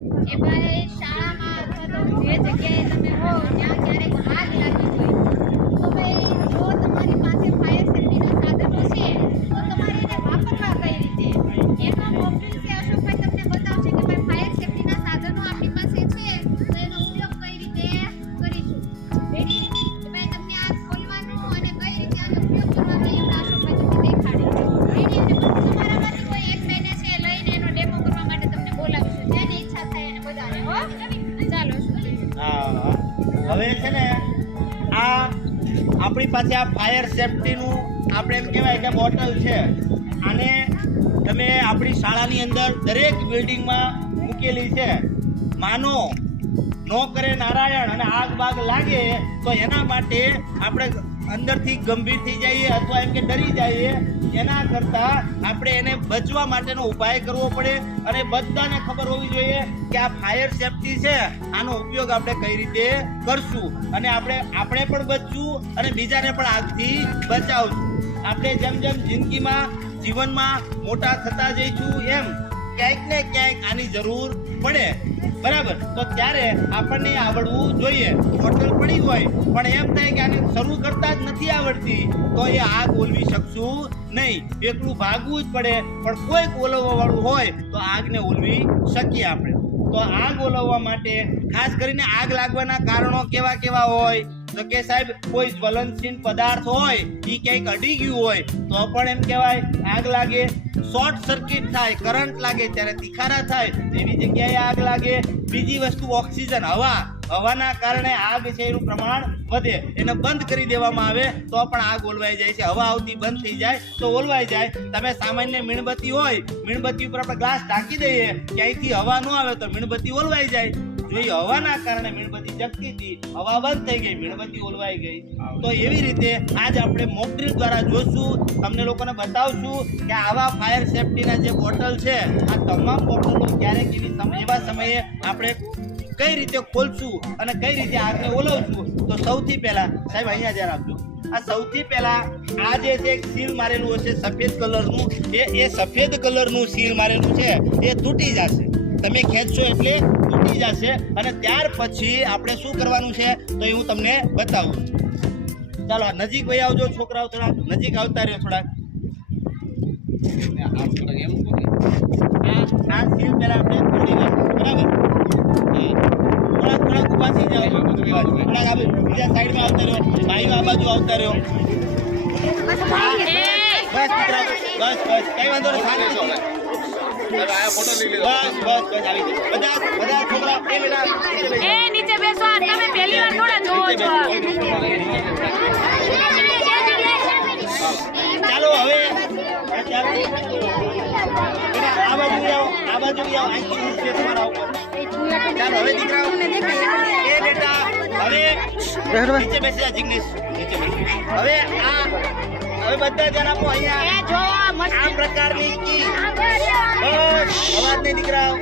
કે ભાઈ શાળામાં અથવા તો જે જગ્યાએ તમે હો ત્યાં ક્યારેક આગ લાગી હોય તો ભાઈ જો તમારી પાસે ફાયર સેફ્ટીના સાધનો છે તો તમારે એને વાપરવા કઈ રીતે એનો મોકલ છે અશોકભાઈ તમને બતાવશે કે ભાઈ ફાયર સેફ્ટીના સાધનો આપણી પાસે છે તો એનો ઉપયોગ કઈ રીતે કરીશું રેડી કે ભાઈ તમને આ ખોલવાનું અને કઈ રીતે આનો ઉપયોગ કરવાનો એ અશોકભાઈ તમને દેખાડે રેડી અને તમારામાંથી કોઈ એક બેને છે લઈને એનો ડેમો કરવા માટે તમને બોલાવીશું જેને ઈચ્છા થાય એને બધાને હો ચાલો હા હવે છે ને આ આપણી પાસે આ ફાયર સેફ્ટીનું આપણે એમ કહેવાય કે બોટલ છે આને તમે આપણી શાળાની અંદર દરેક બિલ્ડિંગમાં મૂકેલી છે માનો નો કરે નારાયણ અને આગ બાગ લાગે તો એના માટે આપણે અંદરથી ગંભીર થઈ જઈએ અથવા એમ કે ડરી જઈએ એના કરતા આપણે એને બચવા માટેનો ઉપાય કરવો પડે અને બધાને ખબર હોવી જોઈએ કે આ ફાયર સેફ્ટી છે આનો ઉપયોગ આપણે કઈ રીતે કરશું અને આપણે પણ બચશું અને બીજાને પણ આગથી બચાવશું આપણે જેમ જેમ જિંદગીમાં જીવનમાં મોટા થતા જઈશું એમ ક્યાંક ને ક્યાંક આની જરૂર પડે બરાબર તો ત્યારે આપણને આવડવું જોઈએ બોટલ પડી હોય પણ એમ થાય કે આને શરૂ કરતા જ નથી આવડતી તો એ આગ ઓલવી શકશું નહીં એકલું ભાગવું જ પડે પણ કોઈક ઓલવવા વાળું હોય તો આગને ઓલવી શકીએ આપણે તો આગ ઓલવવા માટે ખાસ કરીને આગ લાગવાના કારણો કેવા કેવા હોય તો કે સાહેબ કોઈ જ્વલનશીલ પદાર્થ હોય એ ક્યાંક અડી ગયું હોય તો પણ એમ કહેવાય આગ લાગે શોર્ટ સર્કિટ થાય કરંટ લાગે ત્યારે તિખારા થાય એવી જગ્યાએ આગ લાગે બીજી વસ્તુ ઓક્સિજન હવાના કારણે આગ છે એનું પ્રમાણ વધે એને બંધ કરી દેવામાં આવે તો પણ આગ ઓલવાઈ જાય છે હવા આવતી બંધ થઈ જાય તો ઓલવાઈ જાય તમે સામાન્ય મીણબત્તી હોય મીણબત્તી ઉપર આપણે ગ્લાસ ઢાંકી દઈએ ક્યાંયથી હવા ન આવે તો મીણબત્તી ઓલવાઈ જાય જો એ હવાના કારણે મીણબત્તી જગતી હતી હવા બંધ થઈ ગઈ મીણબત્તી ઓલવાઈ ગઈ તો એવી રીતે આજ આપણે મોક ડ્રીલ દ્વારા જોશું તમને લોકોને બતાવશું કે આવા ફાયર સેફ્ટીના જે બોટલ છે આ તમામ બોટલો ક્યારેક એવા સમયે આપણે કઈ રીતે ખોલશું અને કઈ રીતે આગને ઓલવશું તો સૌથી પહેલા સાહેબ અહીંયા જરા આપજો આ સૌથી પહેલા આ જે છે એક સીલ મારેલું હશે સફેદ કલરનું એ સફેદ કલરનું સીલ મારેલું છે એ તૂટી જશે તમે ખેંચશો એટલે તૂટી જશે અને ત્યાર પછી આપણે શું કરવાનું છે તો એ હું તમને બતાવું ચાલો નજીક વહી આવજો છોકરાઓ થોડા નજીક આવતા રહ્યો થોડા આ સીલ પહેલા આપણે તોડી નાખીશું બરાબર થોડાક ઉભા થઈ જાવ થોડાક બીજા સાઈડમાં આવતા રહ્યો ભાઈઓ આ બાજુ આવતા રહ્યો બસ કઈ વાંધો નહીં શાંતિ બધા છોકરા નીચે બેસો તમે પહેલી વાર થોડા જોવો છો ચાલો હવે આ બાજુ આવો અહીંથી તમારા ઉપર ચાલો હવે દીકરાઓ એ બેટા હવે નીચે બેસી જા જિગ્નેશ નીચે બેસી હવે બધા જણ આપો અહીંયા આ પ્રકારની કી અવાજ નહીં દીકરાઓ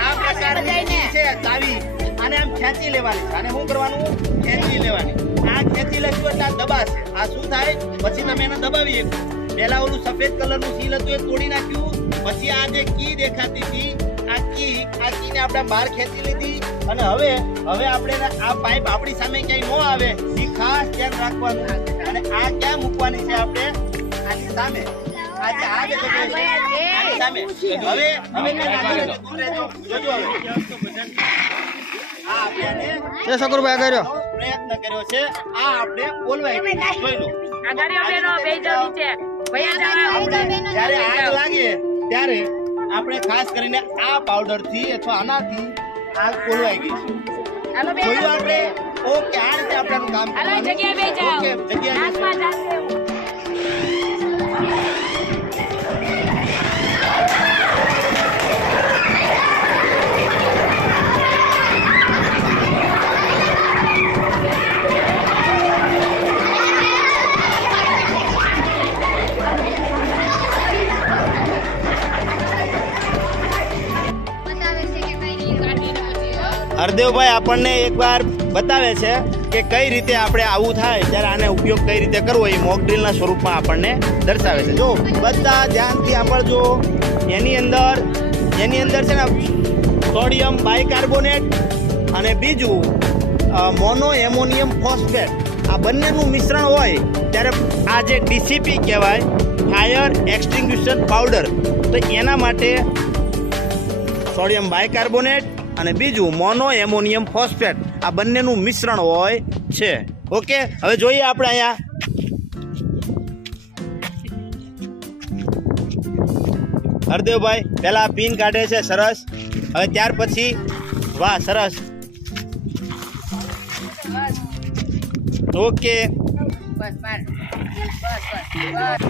આ પ્રકારની કી છે ચાવી આને આમ ખેંચી લેવાની આને શું કરવાનું ખેંચી લેવાની આ ખેંચી લેશું એટલે આ દબાશે આ શું થાય પછી તમે એને દબાવી શકો પહેલા ઓલું સફેદ કલરનું સીલ હતું એ તોડી નાખ્યું પછી આ જે કી દેખાતી હતી આ કીને આપણે બહાર ખેંચી લીધી અને હવે આપણે આ પાઇપ આપણી સામે ક્યાંય ન આવે એ ખાસ ધ્યાન રાખવાનું અને આ ક્યાં મૂકવાની છે આપણે આની સામે આની સામે હવે દૂર રહેજો જોજો હવે આ આપણે શકુરભાઈ કર્યો પ્રયત્ન કર્યો છે આ આપણે બોલવાય જોઈ લો જ્યારે આગ લાગે ત્યારે આપણે ખાસ કરીને આ પાવડર થી અથવા આનાથી આગ ખોલવાઈ ગઈ છે જોયું આપણે ઓકે આ રીતે આપણે કામ કરવાનું જગ્યાએ હરદેવભાઈ આપણને એકવાર બતાવે છે કે કઈ રીતે આપણે આવું થાય ત્યારે આને ઉપયોગ કઈ રીતે કરવો એ મોક ડ્રીલના સ્વરૂપમાં આપણને દર્શાવે છે જો બધા ધ્યાનથી સાંભળજો એની અંદર છે ને સોડિયમ બાયકાર્બોનેટ અને બીજું મોનો એમોનિયમ ફોસ્ફેટ. આ બંનેનું મિશ્રણ હોય ત્યારે આ જે ડીસીપી કહેવાય, ફાયર એક્સટિંગ્વિશન પાવડર, તો એના માટે સોડિયમ બાયકાર્બોનેટ અને બીજું મોનો એમોનિયમ ફોસ્ફેટ આ બંનેનું મિશ્રણ હોય છે. ઓકે, હવે જોઈએ આપણે અહીંયા હરદેવભાઈ પહેલા પિન કાઢે છે. સરસ. હવે ત્યાર પછી વાહ, સરસ. ઓકે, બસ માર બસ